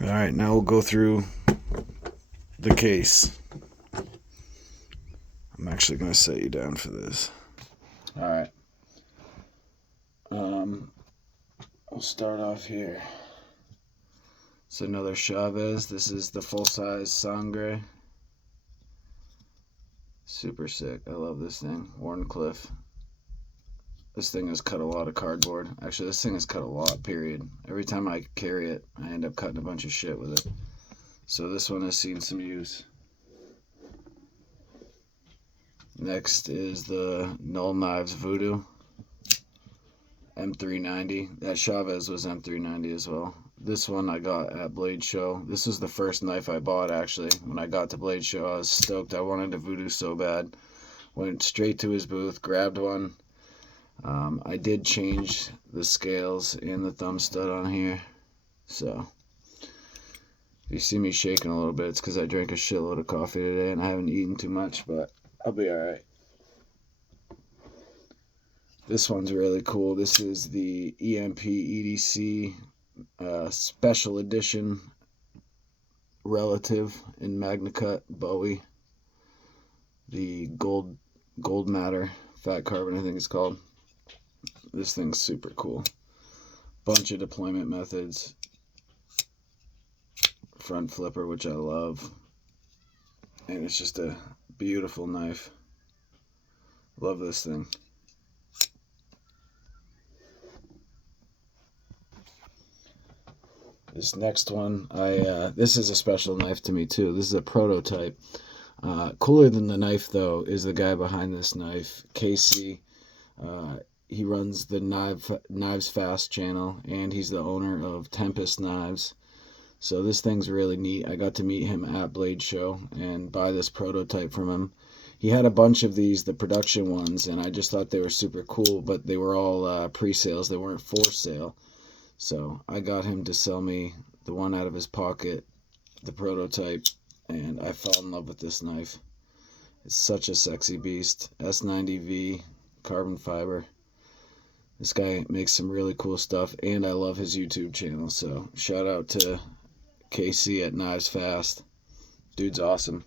Alright, now we'll go through the case. I'm actually going to set you down for this. Alright. We'll start off here. It's another Chavez. This is the full-size Sangre. Super sick. I love this thing. Warncliffe. This thing has cut a lot of cardboard. Actually, this thing has cut a lot, period. Every time I carry it, I end up cutting a bunch of shit with it. So this one has seen some use. Next is the Null Knives Voodoo. M390. That Chavez was M390 as well. This one I got at Blade Show. This was the first knife I bought, actually. When I got to Blade Show, I was stoked. I wanted a Voodoo so bad. Went straight to his booth, grabbed one. I did change the scales and the thumb stud on here. So, if you see me shaking a little bit, it's because I drank a shitload of coffee today and I haven't eaten too much, but I'll be alright. This one's really cool. This is the EMP EDC special edition relative in MagnaCut Bowie. The gold matter fat carbon, I think it's called. This thing's super cool. Bunch of deployment methods. Front flipper, which I love. And it's just a beautiful knife. Love this thing. This next one, this is a special knife to me too. This is a prototype. Cooler than the knife though is the guy behind this knife, Casey. He runs the Knives Fast channel, and he's the owner of Tempest Knives. So this thing's really neat. I got to meet him at Blade Show and buy this prototype from him. He had a bunch of these, the production ones, and I just thought they were super cool, but they were all pre-sales. They weren't for sale. So I got him to sell me the one out of his pocket, the prototype, and I fell in love with this knife. It's such a sexy beast. S90V, carbon fiber. This guy makes some really cool stuff, and I love his YouTube channel. So shout out to Casey at Knives Fast. Dude's awesome.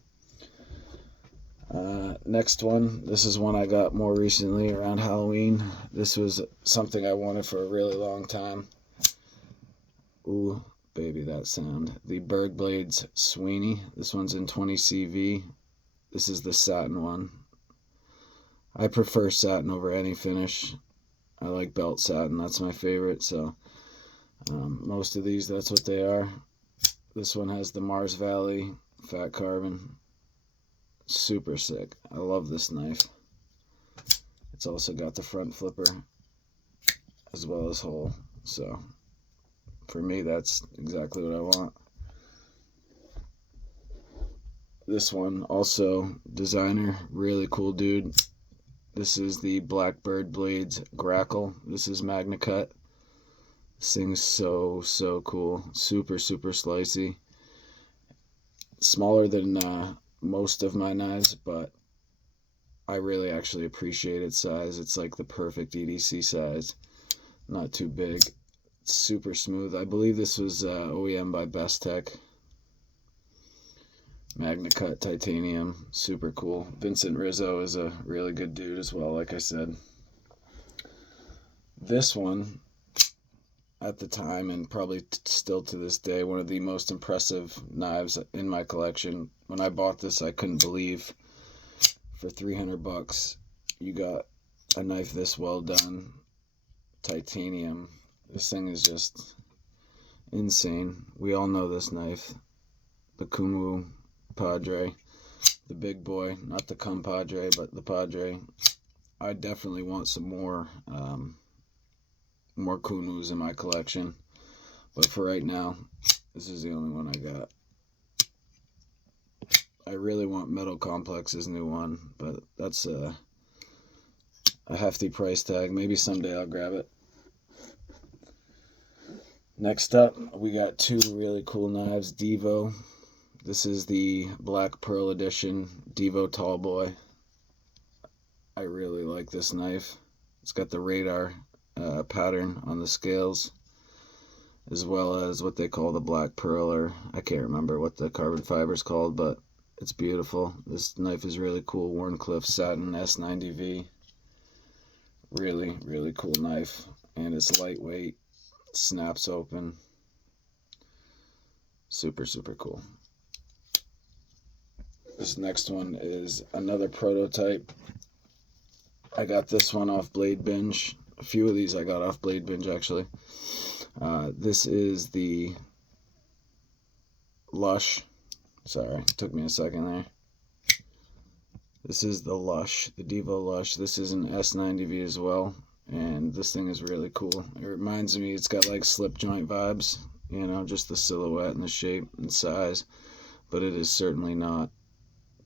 Next one. This is one I got more recently around Halloween. This was something I wanted for a really long time. Ooh, baby, that sound. The Berg Blades Sweeney. This one's in 20 CV. This is the satin one. I prefer satin over any finish. I like belt satin. That's my favorite. So most of these, that's what they are. This one has the Mars Valley fat carbon. Super sick. I love this knife. It's also got the front flipper as well as hole. So for me, that's exactly what I want. This one, also designer, really cool dude. This is the Blackbird Blades Grackle. This is MagnaCut. This thing's so cool. Super slicey. Smaller than most of my knives, but I really actually appreciate its size. It's like the perfect EDC size. Not too big. Super smooth. I believe this was OEM by Best Tech. MagnaCut titanium. Super cool. Vincent Rizzo is a really good dude as well, like I said. This one, at the time, and probably still to this day, one of the most impressive knives in my collection. When I bought this, I couldn't believe for $300 you got a knife this well done. Titanium. This thing is just insane. We all know this knife. The Kunwu Padre. The big boy. Not the compadre, but the Padre. I definitely want some more Kunwus in my collection. But for right now, this is the only one I got. I really want Metal Complex's new one, but that's a hefty price tag. Maybe someday I'll grab it. Next up, we got two really cool knives. Devo. This is the Black Pearl Edition Devo Tallboy. I really like this knife. It's got the radar pattern on the scales. as well as what they call the black pearl, or I can't remember what the carbon fiber is called, but it's beautiful. This knife is really cool. Warncliffe Satin S90V. Really, really cool knife. And it's lightweight, snaps open. Super, super cool. This next one is another prototype. I got this one off Blade Binge. A few of these I got off Blade Binge, actually. This is the Lush. Sorry, it took me a second there. This is the Lush, the Devo Lush. This is an S90V as well, and this thing is really cool. It reminds me, it's got like slip joint vibes, you know, just the silhouette and the shape and size, but it is certainly not.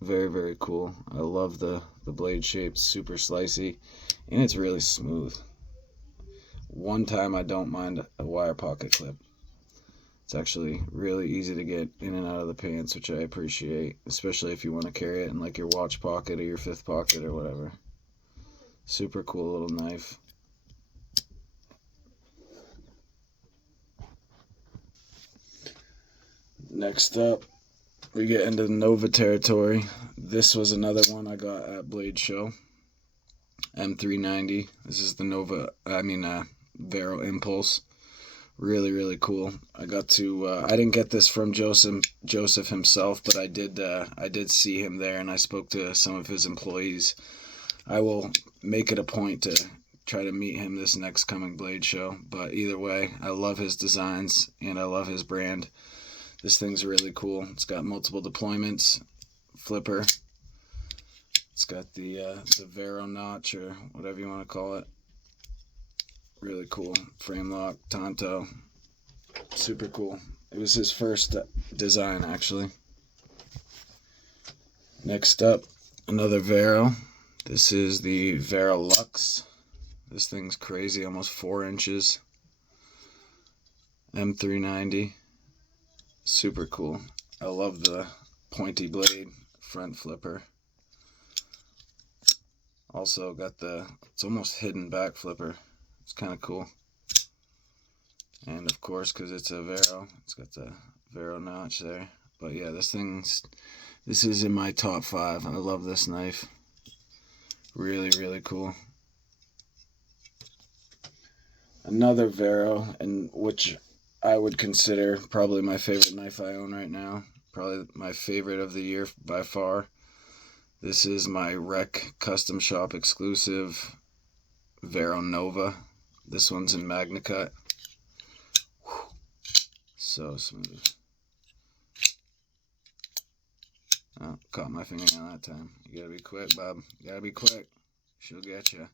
Very, very cool. I love the blade shape, super slicey, and it's really smooth. One time I don't mind a wire pocket clip. It's actually really easy to get in and out of the pants, which I appreciate, especially if you want to carry it in like your watch pocket or your fifth pocket or whatever. Super cool little knife. Next up, we get into Nova territory. This was another one I got at Blade Show. M390. This is the Vero Impulse. Really, really cool. I got to. I didn't get this from Joseph himself, but I did see him there, and I spoke to some of his employees. I will make it a point to try to meet him this next coming Blade Show. But either way, I love his designs and I love his brand. This thing's really cool. It's got multiple deployments, flipper. It's got the Vero notch, or whatever you want to call it. Really cool. Frame lock, Tonto. Super cool. It was his first design, actually. Next up, another Vero. This is the Vero Lux. This thing's crazy, almost 4 inches. M390. Super cool. I love the pointy blade, front flipper. Also got it's almost hidden back flipper. It's kind of cool. And of course, because it's a Vero, it's got the Vero notch there. But yeah, this is in my top 5. I love this knife. Really, really cool. Another Vero, and which I would consider probably my favorite knife I own right now. Probably my favorite of the year by far. This is my Rec Custom Shop exclusive Vero Nova. This one's in Magna Cut. Whew. So smooth. Oh, caught my fingernail that time. You gotta be quick, Bob. You gotta be quick. She'll get you.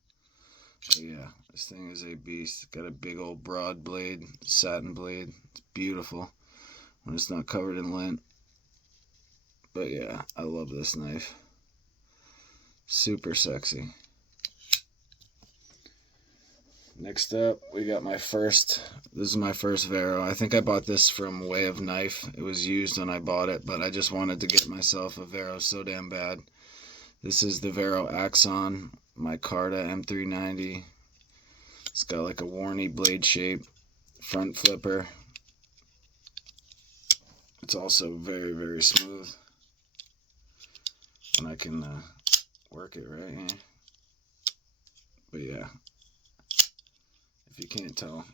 But yeah, this thing is a beast. Got a big old broad blade, satin blade. It's beautiful when it's not covered in lint. But yeah, I love this knife. Super sexy. Next up, we got this is my first Vero. I think I bought this from Way of Knife. It was used when I bought it, but I just wanted to get myself a Vero so damn bad. This is the Vero Axon, my Carta M390. It's got like a Warney blade shape, front flipper. It's also very, very smooth. And I can work it right here. But yeah, if you can't tell,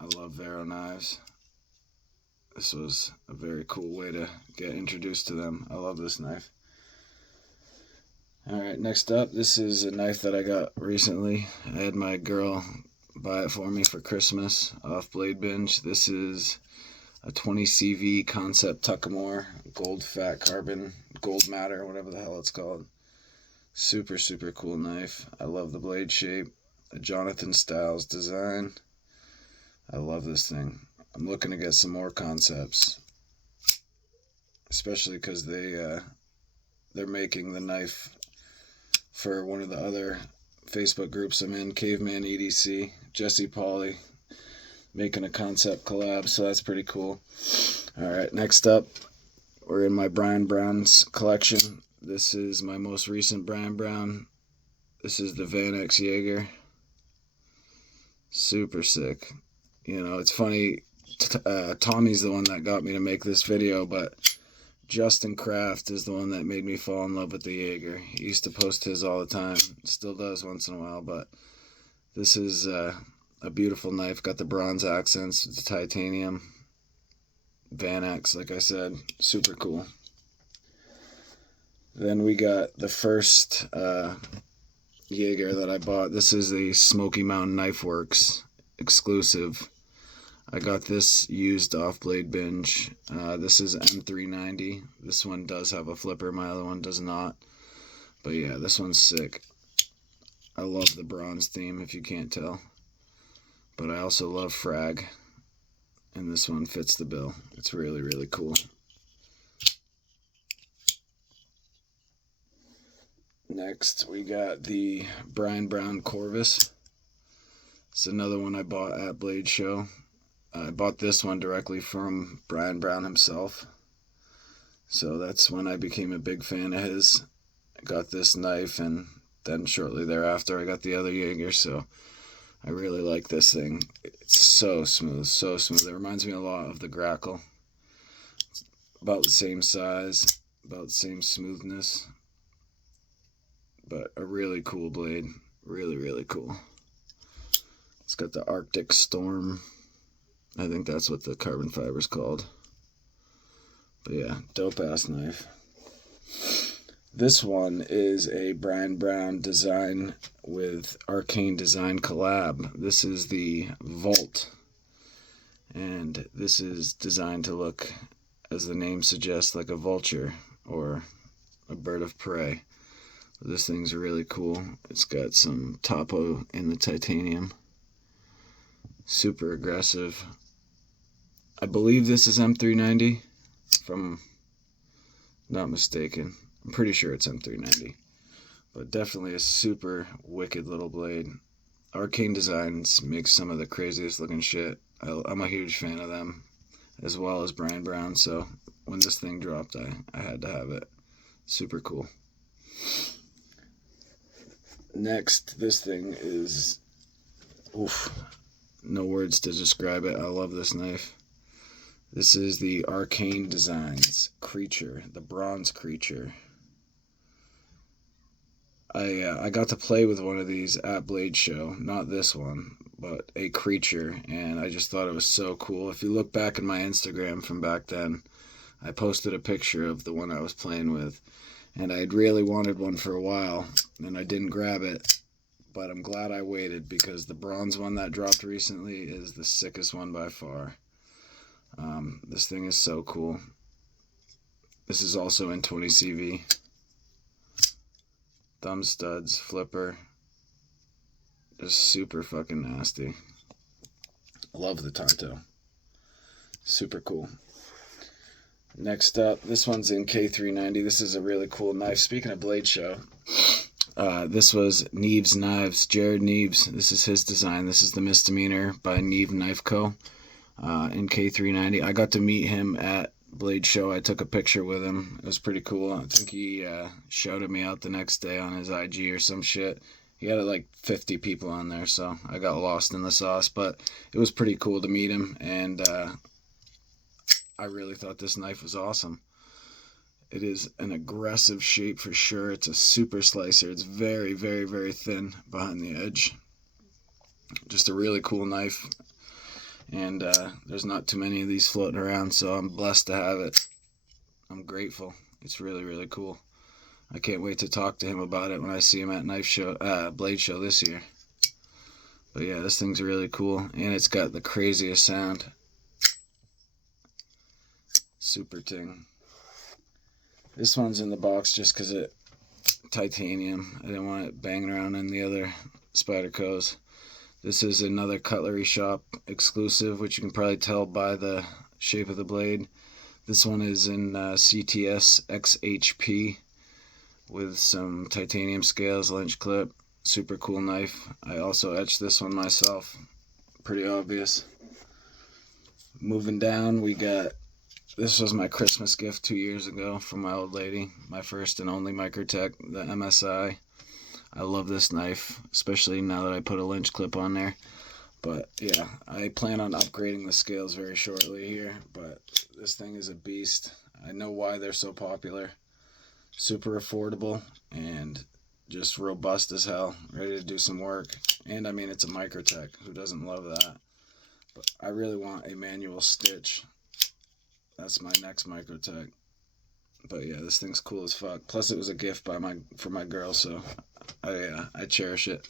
I love Vero knives. This was a very cool way to get introduced to them. I love this knife. Alright, next up, this is a knife that I got recently. I had my girl buy it for me for Christmas off Blade Binge. This is a 20 CV Concept Tuckamore gold fat carbon, gold matter, whatever the hell it's called. Super, super cool knife. I love the blade shape. A Jonathan Styles design. I love this thing. I'm looking to get some more concepts, especially because they're making the knife for one of the other Facebook groups I'm in, Caveman EDC. Jesse Pauley making a concept collab, so that's pretty cool. Alright, next up, we're in my Brian Brown's collection. This is my most recent Brian Brown. This is the Van X Jaeger. Super sick. You know, it's funny, Tommy's the one that got me to make this video, but Justin Kraft is the one that made me fall in love with the Jaeger. He used to post his all the time, still does once in a while, but this is a beautiful knife. Got the bronze accents, the titanium, Van X, like I said, super cool. Then we got the first Jaeger that I bought. This is a Smoky Mountain Knife Works exclusive. I got this used off Blade Binge. This is M390. This one does have a flipper. My other one does not. But yeah, this one's sick. I love the bronze theme, if you can't tell. But I also love frag. And this one fits the bill. It's really, really cool. Next, we got the Brian Brown Corvus. It's another one I bought at Blade Show. I bought this one directly from Brian Brown himself. So that's when I became a big fan of his. I got this knife, and then shortly thereafter I got the other Jaeger, so I really like this thing. It's so smooth, so smooth. It reminds me a lot of the Grackle. It's about the same size, about the same smoothness, but a really cool blade. Really, really cool. It's got the Arctic Storm. I think that's what the carbon fiber's called. But yeah, dope ass knife. This one is a Brian Brown design with Arcane Design collab. This is the Volt. And this is designed to look, as the name suggests, like a vulture or a bird of prey. This thing's really cool. It's got some topo in the titanium. Super aggressive. I believe this is M390, if I'm not mistaken. I'm pretty sure it's M390. But definitely a super wicked little blade. Arcane Designs makes some of the craziest looking shit. I'm a huge fan of them, as well as Brian Brown, so when this thing dropped, I had to have it. Super cool. Next, this thing is, oof, no words to describe it. I love this knife. This is the Arcane Designs Creature, the Bronze Creature. I got to play with one of these at Blade Show, not this one, but a Creature, and I just thought it was so cool. If you look back in my Instagram from back then, I posted a picture of the one I was playing with, and I'd really wanted one for a while, and I didn't grab it, but I'm glad I waited, because the bronze one that dropped recently is the sickest one by far. This thing is so cool. This is also in 20 CV. Thumb studs, flipper. Just super fucking nasty. Love the Tonto. Super cool. Next up, this one's in K390. This is a really cool knife. Speaking of Blade Show, this was Neve's Knives, Jared Neves. This is his design. This is the Misdemeanor by Neve Knife Co. In K390. I got to meet him at Blade Show. I took a picture with him. It was pretty cool. I think he shouted me out the next day on his IG or some shit. He had like 50 people on there, so I got lost in the sauce, but it was pretty cool to meet him, and I really thought this knife was awesome. It is an aggressive shape for sure. It's a super slicer. It's very, very, very thin behind the edge. Just a really cool knife. And there's not too many of these floating around, so I'm blessed to have it. I'm grateful. It's really, really cool. I can't wait to talk to him about it when I see him at Blade Show this year. But yeah, this thing's really cool, and it's got the craziest sound. Super ting. This one's in the box just because it's titanium. I didn't want it banging around in the other Spydercos. This is another Cutlery Shop exclusive, which you can probably tell by the shape of the blade. This one is in CTS XHP with some titanium scales, lynch clip. Super cool knife. I also etched this one myself. Pretty obvious. Moving down, we got, this was my Christmas gift 2 years ago from my old lady. My first and only Microtech, the MSI. I love this knife, especially now that I put a lynch clip on there. But yeah, I plan on upgrading the scales very shortly here, but this thing is a beast. I know why they're so popular. Super affordable and just robust as hell, ready to do some work. And I mean, it's a Microtech. Who doesn't love that? But I really want a manual stitch. That's my next Microtech. But yeah, this thing's cool as fuck. Plus, it was a gift for my girl, so I cherish it.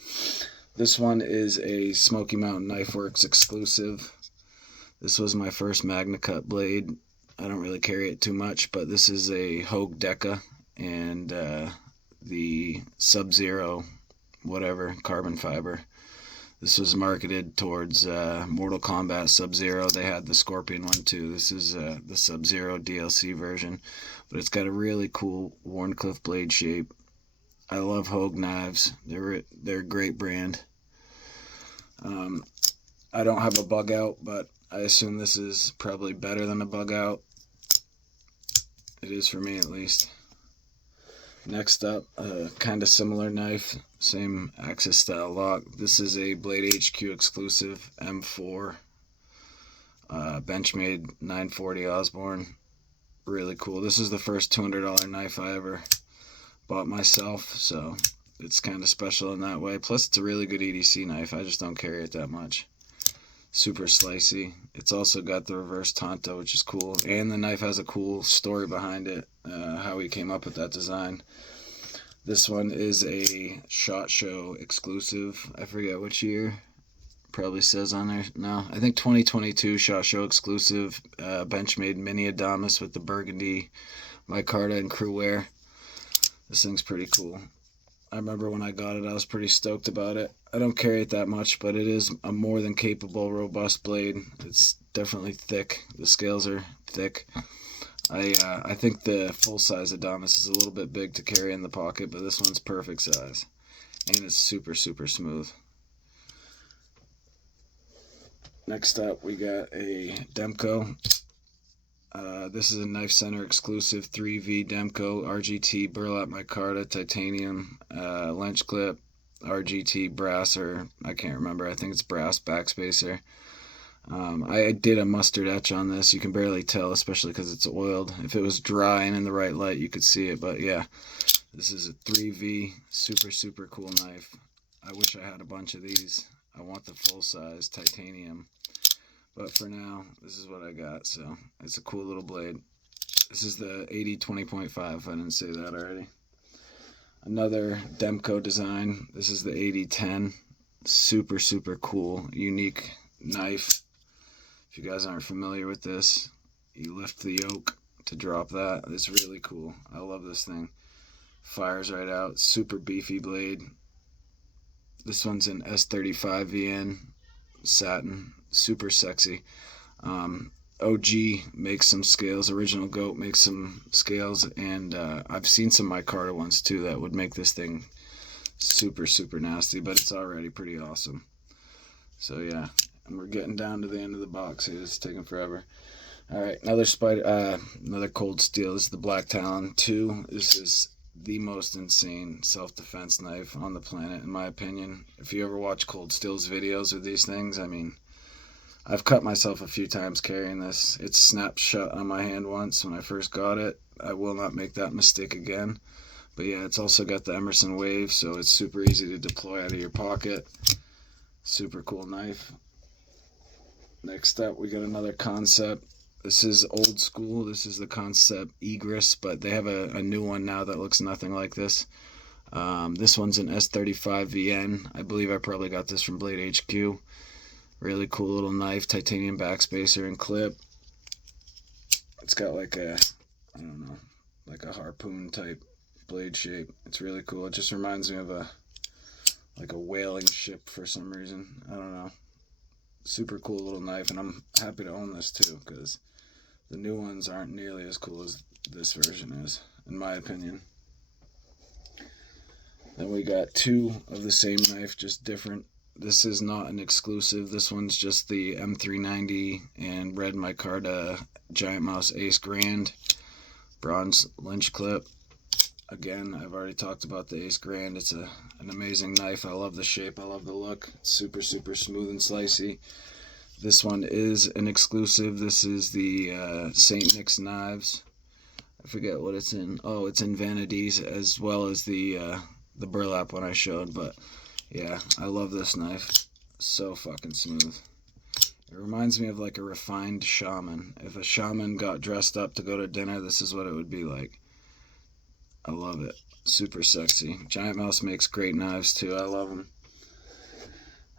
This one is a Smoky Mountain Knife Works exclusive. This was my first Magna Cut blade. I don't really carry it too much, but this is a Hog Deca and the Sub-Zero whatever carbon fiber. This was marketed towards Mortal Kombat Sub-Zero. They had the Scorpion one too. This is the Sub-Zero DLC version, but it's got a really cool Wharncliffe blade shape. I love Hog Knives. They're a great brand. I don't have a bug out, but I assume this is probably better than a bug out. It is for me at least. Next up, a kind of similar knife, same axis style lock. This is a Blade HQ exclusive M4 Benchmade 940 Osborne. Really cool. This is the first $200 knife I ever bought myself, so it's kind of special in that way. Plus, it's a really good EDC knife. I just don't carry it that much. Super slicey. It's also got the reverse Tonto, which is cool. And the knife has a cool story behind it, how he came up with that design. This one is a SHOT Show exclusive. I forget which year. Probably says on there. No, I think 2022 SHOT Show exclusive. Benchmade Mini Adamas with the burgundy micarta and crew wear. This thing's pretty cool. I remember when I got it, I was pretty stoked about it. I don't carry it that much, but it is a more than capable, robust blade. It's definitely thick. The scales are thick. I think the full-size Adamas is a little bit big to carry in the pocket, but this one's perfect size. And it's super, super smooth. Next up, we got a Demco. This is a Knife Center exclusive 3V Demco RGT burlap micarta titanium lynch clip RGT brass, or I can't remember, I think it's brass backspacer. I did a mustard etch on this. You can barely tell, especially because it's oiled. If it was dry and in the right light, you could see it. But yeah, this is a 3V, super, super cool knife. I wish I had a bunch of these. I want the full-size titanium. But for now, this is what I got. So it's a cool little blade. This is the 80-20.5, if I didn't say that already. Another Demco design. This is the 80-10. Super, super cool, unique knife. If you guys aren't familiar with this, you lift the yoke to drop that. It's really cool. I love this thing. Fires right out. Super beefy blade. This one's in S35 VN satin. Super sexy. OG makes some scales. Original Goat makes some scales, and I've seen some micarta ones too that would make this thing super, super nasty, but it's already pretty awesome. So yeah, and we're getting down to the end of the box here. It's taking forever. All right, another cold steel. This is the Black Talon 2. This is the most insane self-defense knife on the planet, in my opinion. If you ever watch Cold Steel's videos with these things, I mean, I've cut myself a few times carrying this. It snapped shut on my hand once when I first got it. I will not make that mistake again. But yeah, it's also got the Emerson Wave, so it's super easy to deploy out of your pocket. Super cool knife. Next up, we got another Concept. This is old school. This is the Concept Egress, but they have a new one now that looks nothing like this. This one's an S35 VN. I believe I probably got this from Blade HQ. Really cool little knife, titanium backspacer and clip. It's got like a, I don't know, like a harpoon type blade shape. It's really cool. It just reminds me of a whaling ship for some reason. I don't know. Super cool little knife, and I'm happy to own this too, because the new ones aren't nearly as cool as this version is, in my opinion. Then we got two of the same knife, just different. This is not an exclusive. This one's just the M390 and red micarta Giant Mouse Ace Grand bronze lynch clip. Again, I've already talked about the Ace Grand. It's an amazing knife. I love the shape. I love the look. It's super, super smooth and slicey. This one is an exclusive. This is the St. Nick's Knives. I forget what it's in. Oh, it's in Vanities as well as the burlap one I showed. But yeah, I love this knife. So fucking smooth. It reminds me of like a refined shaman. If a shaman got dressed up to go to dinner, this is what it would be like. I love it. Super sexy. Giant Mouse makes great knives too. I love them.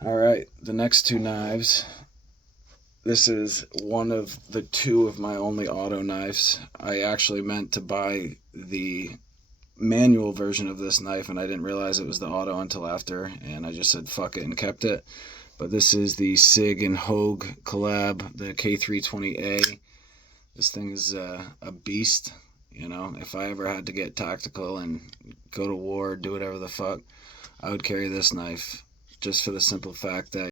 Alright, the next two knives. This is one of the two of my only auto knives. I actually meant to buy the manual version of this knife and I didn't realize it was the auto until after, and I just said fuck it and kept it. But this is the Sig and Hog collab, the K320A. This thing is a beast. You know, if I ever had to get tactical and go to war, do whatever the fuck, I would carry this knife just for the simple fact that